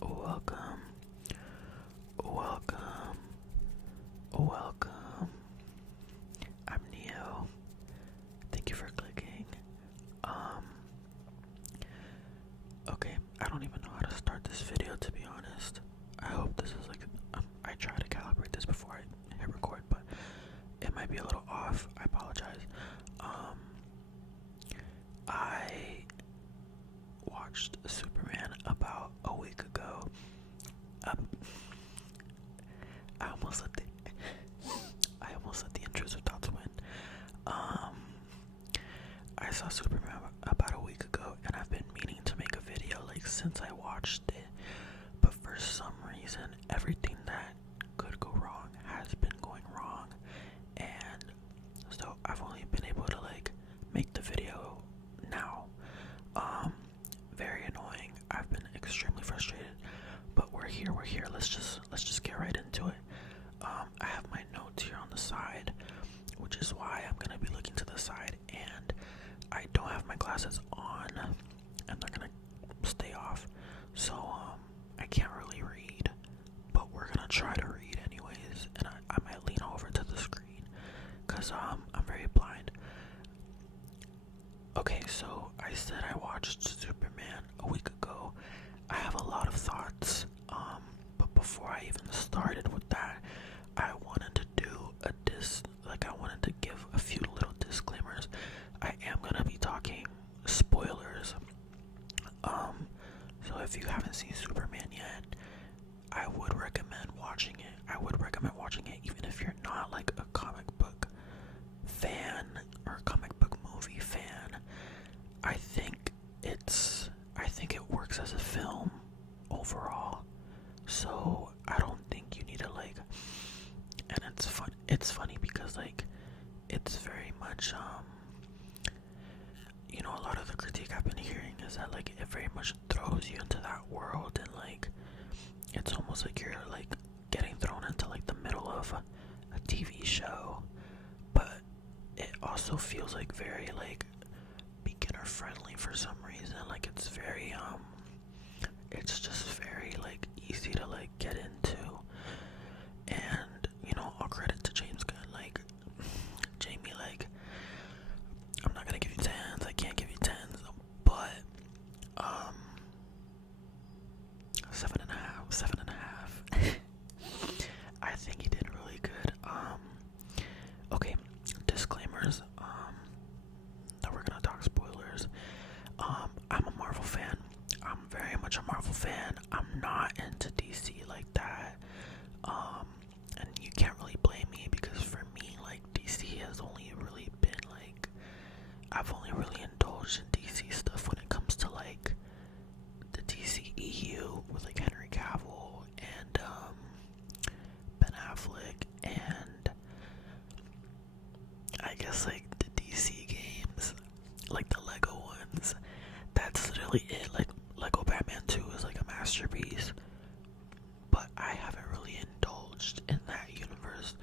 Welcome, welcome, welcome. I'm Neo. Thank you for clicking. Okay, I don't even know how to start this video, to be honest. I hope this is like, I try to calibrate this before I hit record, but it might be a little off. I apologize. I watched Superman about a week ago. I almost let the intrusive thoughts win. I saw Superman about a week ago, and I've been meaning to make a video like since I watched it, but for some reason, everything that could go wrong has been going wrong, and so I've only been able to like make the video now. Very annoying. I've been extremely frustrated, but we're here. Let's just get right into it. I have my notes here on the side, which is why I'm gonna be looking to the side, and I don't have my glasses on, and they're gonna stay off, so I can't really read, but we're gonna try to read anyways, and I might lean over to the screen, cause I'm very blind. Okay, so I said I watched Superman a week ago. I have a lot of thoughts, but before I even started with that, I wanted to do I wanted to give a few little disclaimers. I am gonna be talking spoilers. So if you haven't seen Superman yet, I would recommend watching it. I would recommend watching it even if you're not like a comic book fan or comic book movie fan. I think it works as a film overall. So I don't think you need to like, and it's funny because like it's very much a lot of the critique I've been hearing is that like it very much throws you into that world, and like it's almost like you're like getting thrown into like the middle of a TV show, but it also feels like very like beginner friendly for some reason. Like it's very it's just very like easy to like get into, and all credit to James Gunn. Like Jamie, like I'm not gonna give you tens, I can't give you tens, but 7.5. I think he did really good. Okay, disclaimers. That we're gonna talk spoilers. I'm a Marvel fan. I'm very much a Marvel fan. I'm not into DC like that. And you can't really blame me because for me, like DC has only really been like I've only really indulged in DC stuff when it comes to like the DCEU with like Henry Cavill and Ben Affleck, and I guess like the DC games, like the Lego ones. That's literally it. Like Lego Batman 2 is like a masterpiece, but I haven't really indulged in that universe.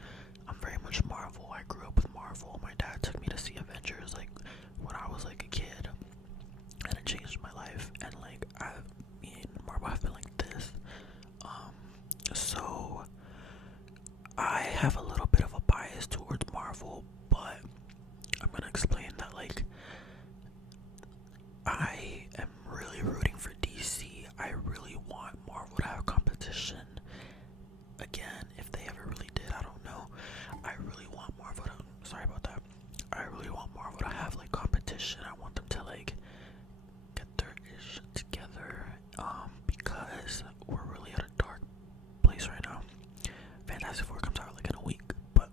I'm very much Marvel. I grew up with Marvel. My dad took me to see Avengers like when I was like a kid, and it changed my life. And like Marvel have been like this. So I have a little bit of a bias towards Marvel, but I'm gonna explain that like I am really rooting for DC. I really want Marvel to have competition. Again, if they ever really did, I don't know. I really want Marvel to, sorry about that. I really want Marvel to have like competition. I want them to like get their ish together. Because we're really at a dark place right now. Fantastic Four comes out like in a week, but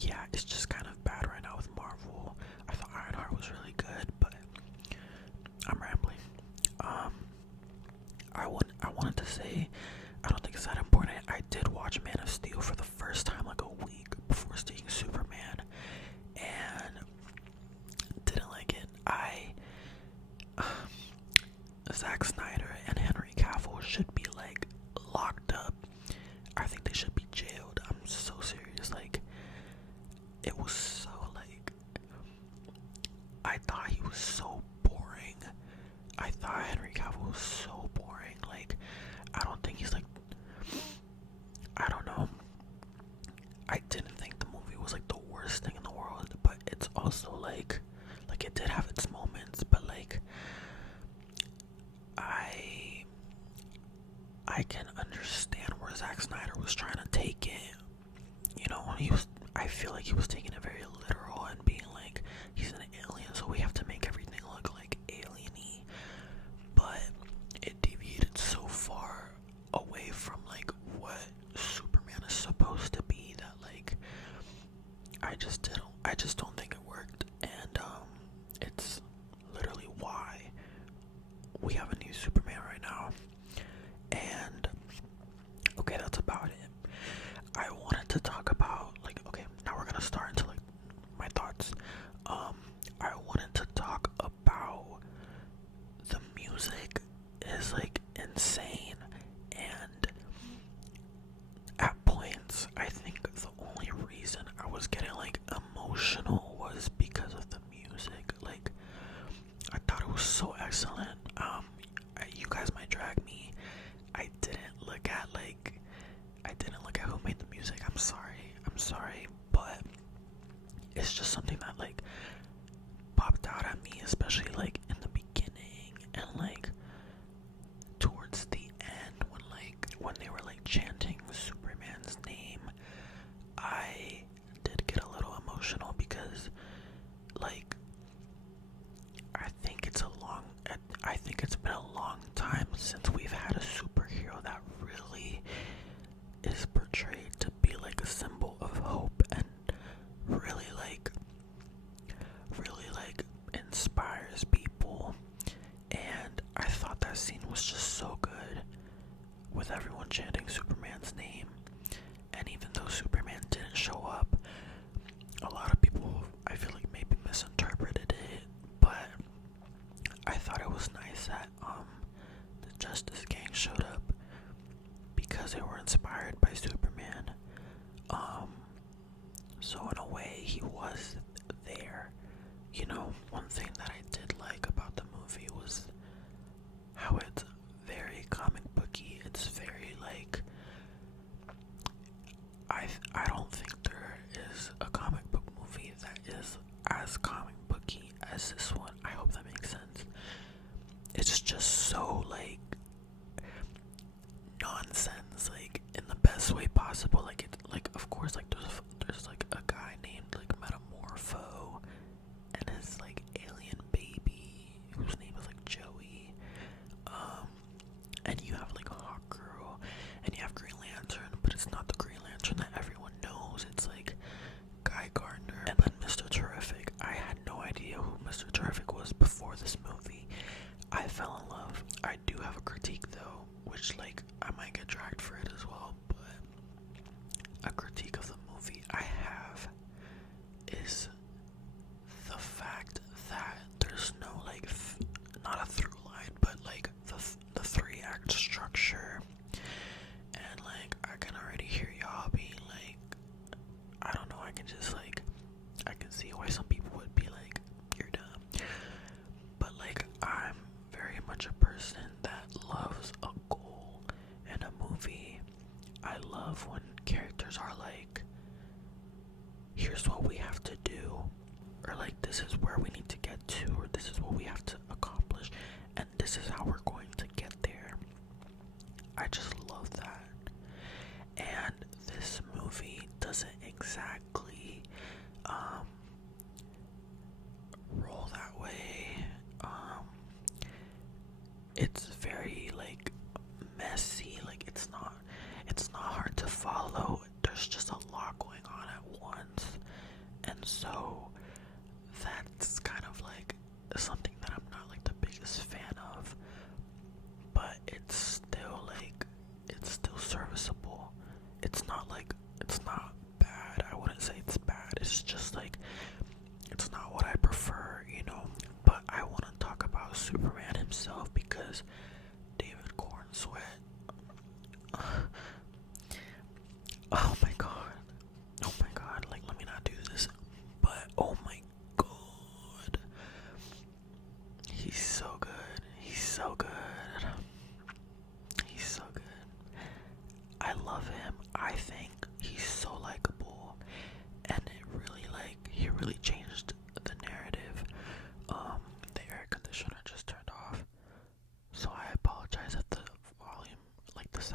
yeah, it's just kind of bad right now with Marvel. I thought Ironheart was really good, but I'm rambling. I wanted to say, I don't think it's that important. I did watch Man of Steel for the first time like a week before seeing Superman, and didn't like it. Zack Snyder and Henry Cavill should be like locked up. I think they should be jailed. I'm so serious. Like it was so like I thought he was so boring. I thought Henry Cavill was so I can understand where Zack Snyder was trying to take it. You know, I feel like he was taking it very literal and being like, he's an alien, so we have to make everything look like alien-y. But it deviated so far away from like what Superman is supposed to be that like I just don't think it worked. And it's literally why we have a new Superman right now. And okay, that's about it. I wanted to talk about like, okay, now we're gonna start into like my thoughts. I wanted to talk about the music is like insane, and at points I think the only reason I was getting like emotional was because of the music. Like, I thought it was so excellent. You guys might drag me. I didn't look at who made the music. I'm sorry, but it's just something that like popped out at me, especially like in the beginning and like towards the end when they were like chanting Superman's name. I did get a little emotional because like I think it's been a long time since we've had a superhero that really is portrayed to be like a symbol of hope and really like inspires people. And I thought that scene was just so good with everyone chanting Superman's name. And even though Superman didn't show up, a lot of people I feel like maybe misinterpreted it, but I thought it was nice that the Justice Gang showed up because they were inspired by Superman. So in a way he was there. You know, one thing that I did like about the movie was how it's very comic booky. It's very like I don't think there is a comic book movie that is as comic booky as this one. I hope that makes sense. It's just so like nonsense, like in the best way possible. Like it, like of course, like there's like a guy named like Metamorpho, and his like alien baby whose name is like Joey. And you have like a Hawk Girl, and you have Green Lantern, but it's not the Green Lantern that everyone knows. It's like Guy Gardner, and then Mr. Terrific. I had no idea who Mr. Terrific was before this movie. I fell in love. I do have a critique though, which like I might get dragged for it as well, but a critique of the movie I have is the fact that there's no like not a through line, but like the 3-act structure. And like I can already hear y'all being like, I don't know, I can see why some people would be like, you're dumb. But like I'm very much a person that loves a goal in a movie. I love when characters are like, here's what we have to do, or like this is where we need to get to, or this is what we have to accomplish, and this is how we're going to get there. I just love that. And this movie doesn't exactly roll that way. It's very like messy, like it's not hard to follow. There's just a lot going on at once, and so that's kind of like something that I'm not like the biggest fan of, but it's still serviceable. It's not bad. I wouldn't say it's bad. It's just like it's not what I prefer, you know. But I want to talk about Superman himself because David Cornsweet. Oh my god, like let me not do this, but oh my god, he's so good. I love him. I think he's so likable, and he really changed the narrative. The air conditioner just turned off, so I apologize if the volume, like the sound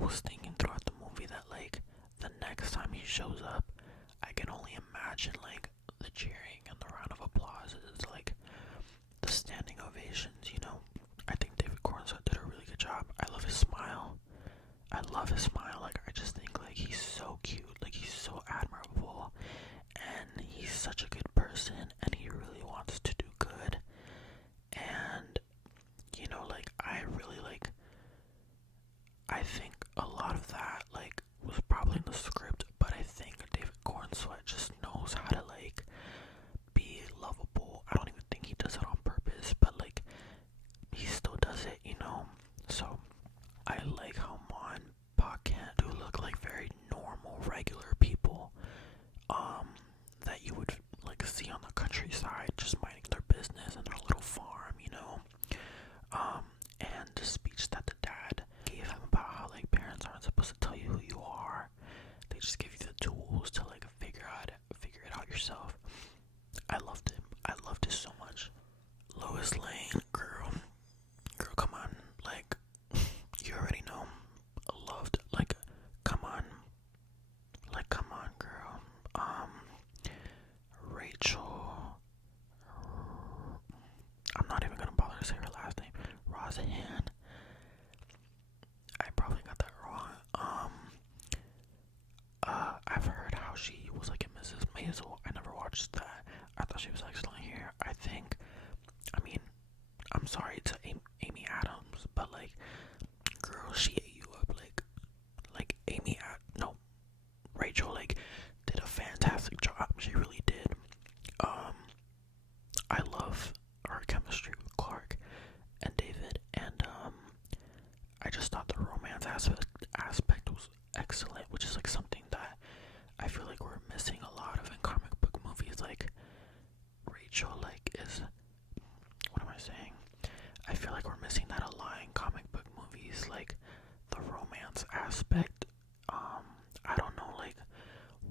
was thinking throughout the movie that like the next time he shows up, I can only imagine like the cheering and the round of applause is like the standing ovations, you know. I think David Cornsweet did a really good job. I love his smile. I love his smile. Like, I just think like he's so cute. Like, he's so admirable, and he's such a good person, and he really wants to do good. And you know, like, I think a lot of that like was probably in the script, but I think David Cornsweet just knows how to like be lovable. I don't even think he does it on purpose, but like he still does it, you know. So I like how Mon Paquin do look like very normal, regular people, that you would like see on the countryside, just minding their business in their little farm, you know. And the speech that the dad gave him about how like parents aren't supposed to tell you who you are; they just give you the tools to like figure it out yourself. I loved it. I loved it so much. Lois Lane, girl, come on, like you already know. Loved, like, come on, girl. Rachel. I'm not even gonna bother to say her last name. Rosahan. I probably got that wrong. I've heard how she was like in Mrs. Maisel. I never watched that. I thought she was excellent here. I mean, I'm sorry to Amy Adams, but like, girl, she ate you up. Like no, Rachel like did a fantastic job. She really did. I love her chemistry with Clark and David, and I just thought the romance aspect was excellent, which is like something that I feel like we're missing a lot of in comic book movies. Like Rachel, like is what am I saying? I feel like we're missing that a lot in comic book movies, like the romance aspect. I don't know like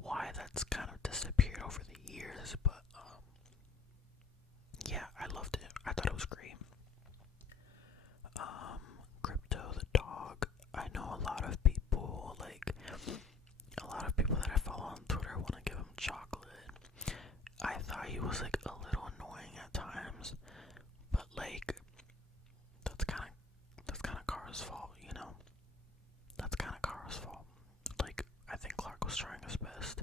why that's kind of disappeared over the years, but yeah, I loved it. I thought it was great. Crypto the dog. I know a lot of people that I follow on Twitter want to give him chocolate. I thought he was like a little annoying at times, but like that's kind of Kara's fault, you know. That's kind of Kara's fault. Like I think Clark was trying his best,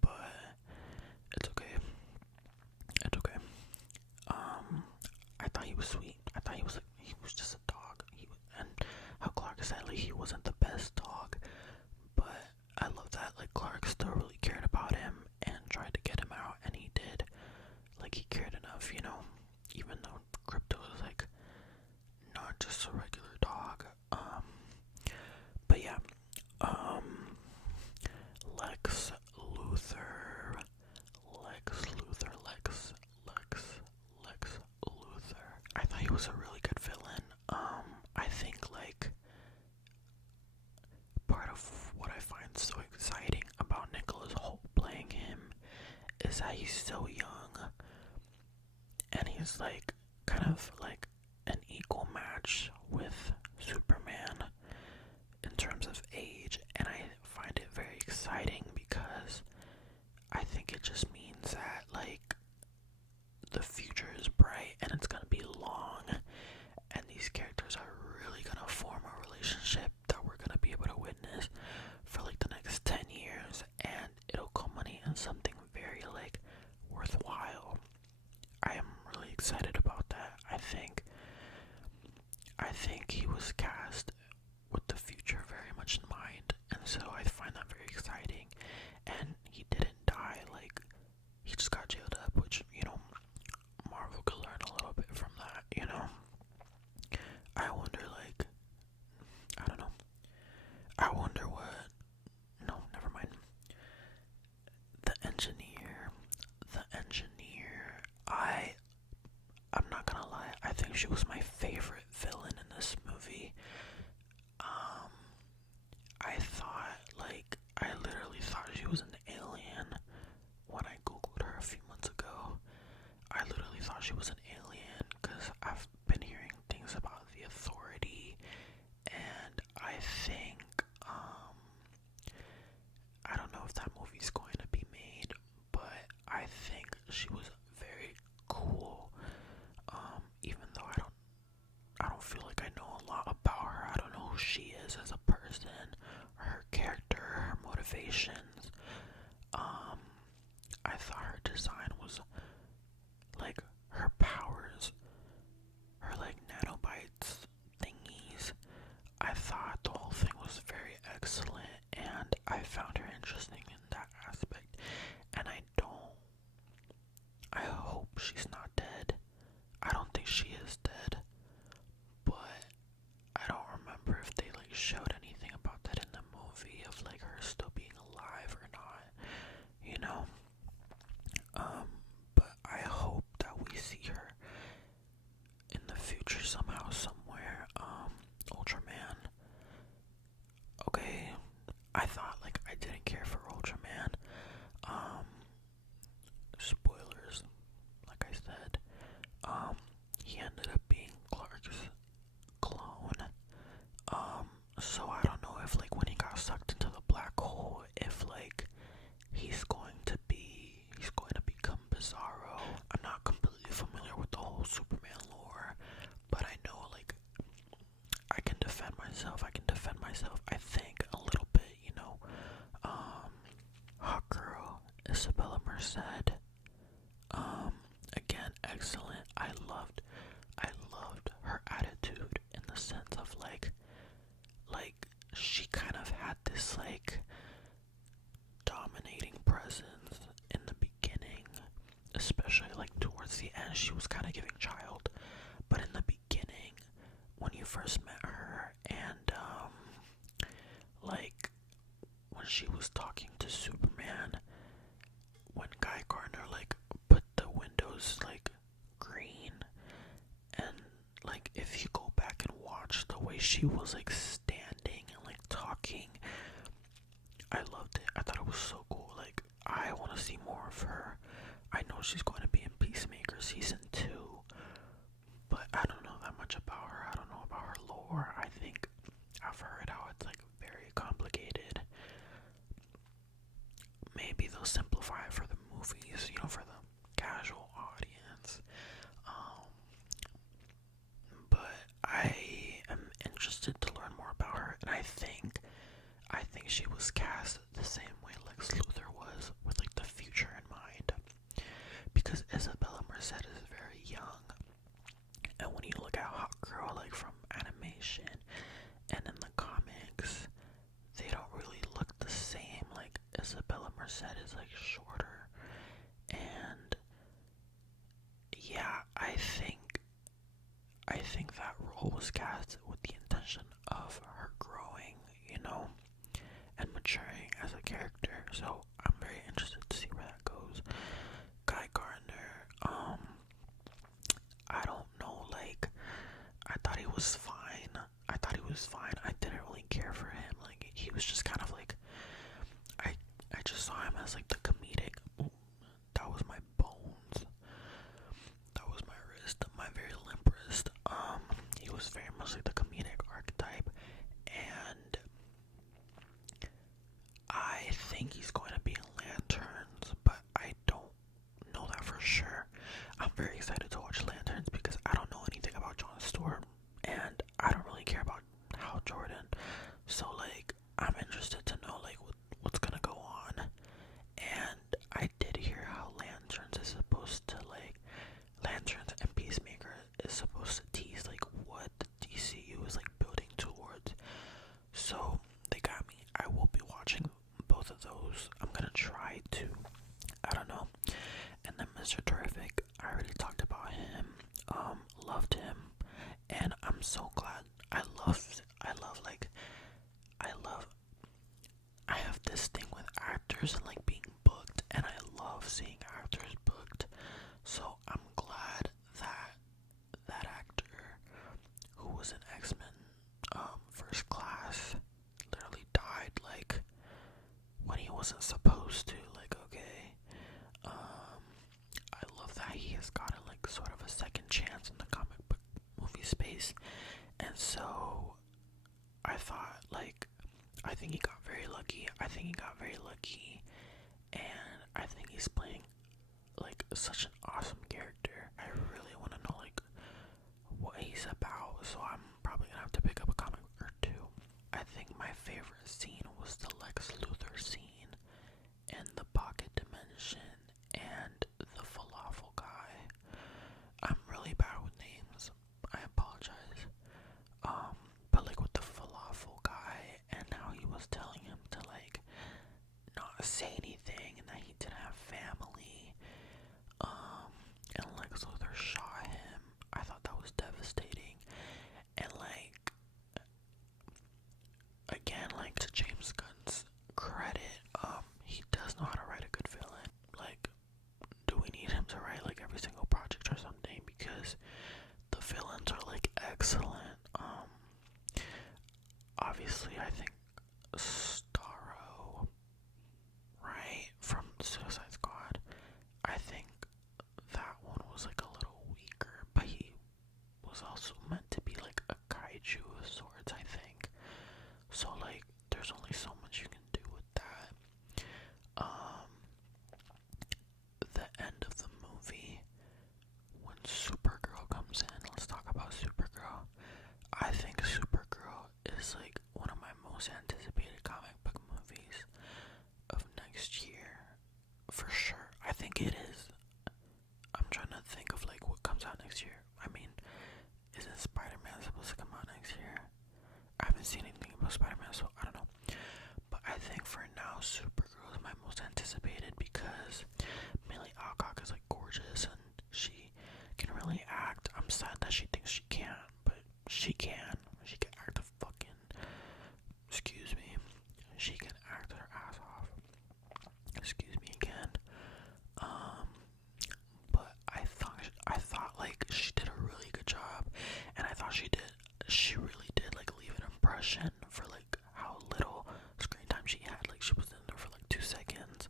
but it's okay. It's okay. I thought he was sweet. I thought he was just a dog. And how Clark said like he wasn't the best dog, but I love that like Clark still really cared about him and tried to get him out, and he did. Like he cared enough, you know, even though Crypto is like not just a regular dog. But yeah, Lex Luthor, Lex Luthor. I thought he was a really good villain. I think like part of what I find so exciting about Nicholas Hoult playing him is that he's so young, and he's like kind of like an equal match with Superman in terms of age, and I find it very exciting because I think it just means that like the future is bright and it's gonna be long, and these characters are really gonna form a relationship that we're gonna be able to witness for like the next 10 years, and it'll culminate in something very like worthwhile. I am really excited about that. I think he was cast with the future very much in mind, and so I find that very exciting. And he didn't die, like he just got jailed up, which, you know, Marvel could learn a little bit from that, you know. I wonder like I don't know. I wonder what no, never mind. The engineer. I'm not gonna lie, I think she was my favorite villain in this movie. I literally thought she was an alien when I googled her a few months ago. I literally thought she was an alien because I've been hearing things about the Authority, and who she is as a person, her character, her motivations. I thought her design was like her powers, her like nanobites thingies. I thought the whole thing was very excellent, and I found her interesting in that aspect. And I hope she's not dead. I don't think she is dead, but I don't remember if they like showed anything about that in the movie of like her still being alive or not, you know. But I hope that we see her in the future somehow, somewhere. Ultraman. Okay, I thought like I didn't care for Ultraman. Spoilers, like I said. He ended up being Clark's clone. So I don't know if like when he got sucked into the black hole, if like he's going to become Bizarro. I'm not completely familiar with the whole Superman lore, but I know like I can defend myself. I think a little bit, you know. Hot Girl, Isabella Merced. Again, excellent. I loved her attitude in the sense of like she kind of had this like dominating presence in the beginning, especially like towards the end. She was kind of giving child, but in the beginning, when you first met her, and like when she was talking to Superman, when Guy Gardner like put the windows like green, and like if you go back and watch the way she was like standing and like talking, I loved it. I thought it was so cool. Like I want to see more of her. I know she's going to be in Peacemaker season 2, but I don't know that much about her. I don't know about her lore. I think I've heard how it's like very complicated. Maybe they'll simplify it for the movies, you know, for the casual audience. But I am interested to learn more about her, and I think she was cast the same way Lex Luthor was, with like the future in mind, because Isabella Merced is very young, and when you look at Hot Girl like from animation and in the comics, they don't really look the same. Like Isabella Merced is like shorter, and yeah, I think that role was cast with the intention of her growing, you know, and maturing as a character. So I'm very interested to see where that goes. Guy Gardner, I don't know, like I thought he was fine. I didn't really care for him. Like he was just kind of like I just saw him as like the comedic. Ooh, that was my bones. That was my wrist, my very limp wrist. He was very much like the comedic archetype, and I think he's going to be in Lanterns, but I don't know that for sure. I'm very excited to watch Lanterns because I don't know anything about Jon Stewart, and I don't really care about Hal Jordan. So like, I'm interested to know like what's gonna go on. And I did hear how Lanterns is supposed to like Lanterns and Peacemaker is supposed to tease like what the DCU is like building towards. So they got me. I will be watching both of those. I'm gonna try to. I don't know. And then Mr. Terrific, I already talked about him. Loved him, and I'm so glad. I have this thing with actors and like being booked, and I love seeing actors booked. So I'm glad that that actor who was in X-Men First Class literally died like when he wasn't supposed to. Like, okay. I love that he has gotten like sort of a second chance in the comic book movie space. And so I thought like I think he got very lucky. And I think he's playing like such an awesome character. I really want to know like what he's about, so I'm probably gonna have to pick up a comic or two. especially I think Starro, right, from Suicide Squad. I think that one was like a little weaker, but he was also meant to be like a kaiju of sorts, I think. So like there's only so much you can do with that. The end of the movie, when Supergirl comes in, let's talk about Supergirl. I think Supergirl is like one of my most anticipated comic book movies of next year, for sure. I think it is. I'm trying to think of like what comes out next year. I mean, isn't Spider-Man supposed to come out next year? I haven't seen anything about Spider-Man, so I don't know. But I think for now, Supergirl is my most anticipated because Millie Alcock is like gorgeous and she can really act. I'm sad that she thinks she can't, but she can. She can act a fucking, excuse me, she can act her ass off. Excuse me again. But I thought like she did a really good job, and I thought she really did like leave an impression for like how little screen time she had. Like she was in there for like 2 seconds,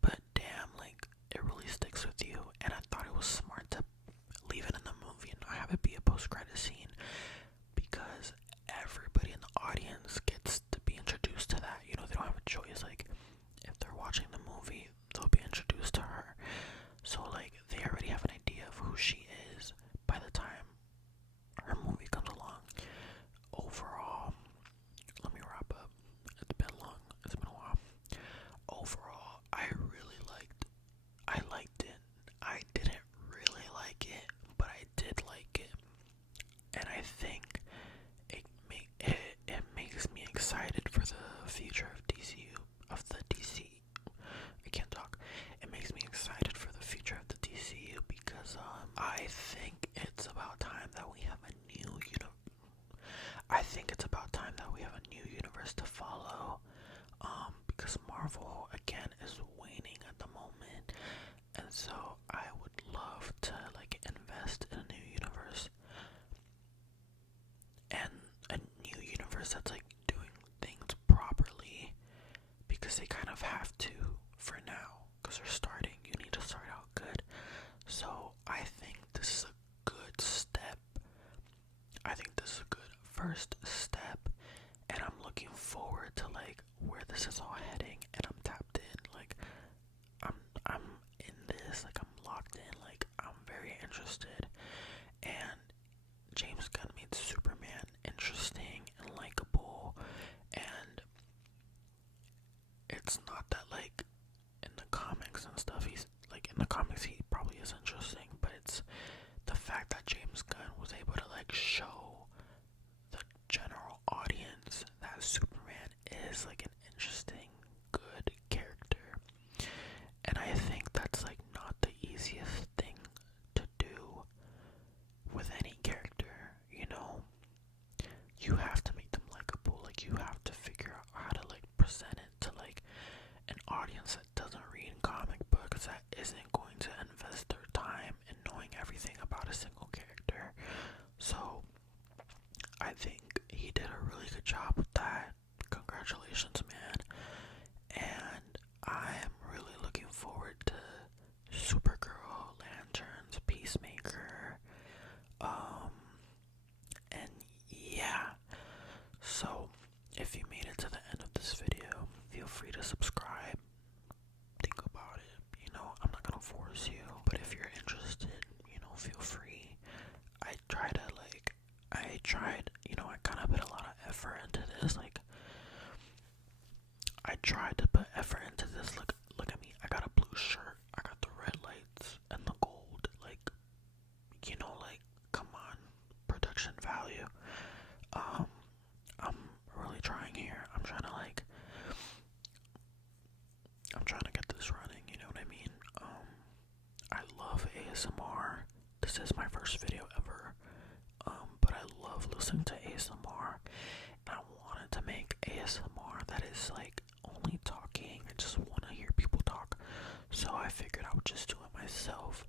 but damn, like it really sticks with you. And I thought it was smart to leave it in the movie and not have it be a post-credit scene, because everybody in the audience gets to be introduced to that. You know, they don't have a choice. Like if they're watching the movie, they'll be introduced to her. So like they already have an idea of who she is by the time her movie comes along. Overall, let me wrap up. It's been long. It's been a while. Overall, I liked it. I didn't really like it, but I did like it. And I think it makes me excited for the future of DCU, of the DC. I can't talk. It makes me excited for the future of the DCU because I think it's about time that we have a new universe to follow. Because Marvel again is waning at the moment, and so I would love to like invest in a new universe, and a new universe that's like doing things properly, because they kind of have to for now, because they're starting. You need to start out good. So I think this is a good step. I think this is a good first step, and I'm looking forward to like where this is all heading, and I'm tapped in. Like I'm in this, like I'm locked in, like I'm very interested. And James Gunn made Superman interesting and likable, and it's not that like in the comics and stuff, he's like in the comics he probably is interesting, but it's the fact that James Gunn was able to like show the general audience that Superman is like an interesting, good character. And I think that's like not the easiest thing to do with any character, you know? You have to make them likable, like you have to figure out how to like present it to like an audience that doesn't read comic books, that isn't going to invest their time in knowing everything about a single character. So I think he did a really good job with that. Congratulations, man. And I am really looking forward to Supergirl, Lanterns, Peacemaker, and yeah. So if you made it to the end of this video, feel free to subscribe. Think about it. You know, I'm not gonna force you, but if you're interested, you know, feel free. I kind of put a lot of effort into this. Like, I tried to put effort into this. Look at me. I got a blue shirt. I got the red lights and the gold. Like, you know, like, come on, production value. I'm really trying here. I'm trying to get this running. You know what I mean? I love ASMR. This is my first video ever. But I love listening to ASMR, and I wanted to make ASMR that is like only talking. I just want to hear people talk, so I figured I would just do it myself.